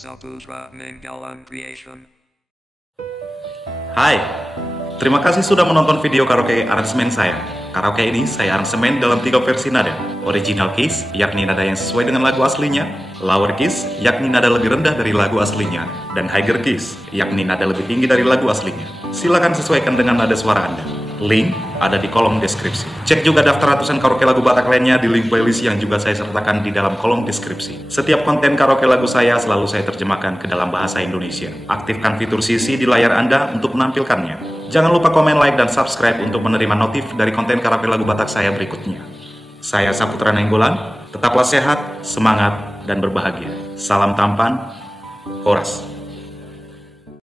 Saputra Menggalan Creation. Hai, terima kasih sudah menonton video karaoke aransemen saya. Karaoke ini saya aransemen dalam 3 versi nada. Original keys, yakni nada yang sesuai dengan lagu aslinya. Lower keys, yakni nada lebih rendah dari lagu aslinya. Dan higher keys, yakni nada lebih tinggi dari lagu aslinya. Silakan sesuaikan dengan nada suara Anda. Link ada di kolom deskripsi. Cek juga daftar ratusan karaoke lagu Batak lainnya di link playlist yang juga saya sertakan di dalam kolom deskripsi. Setiap konten karaoke lagu saya selalu saya terjemahkan ke dalam bahasa Indonesia. Aktifkan fitur CC di layar Anda untuk menampilkannya. Jangan lupa komen, like, dan subscribe untuk menerima notif dari konten karaoke lagu Batak saya berikutnya. Saya Saputra Nenggolan, tetaplah sehat, semangat, dan berbahagia. Salam tampan, Horas.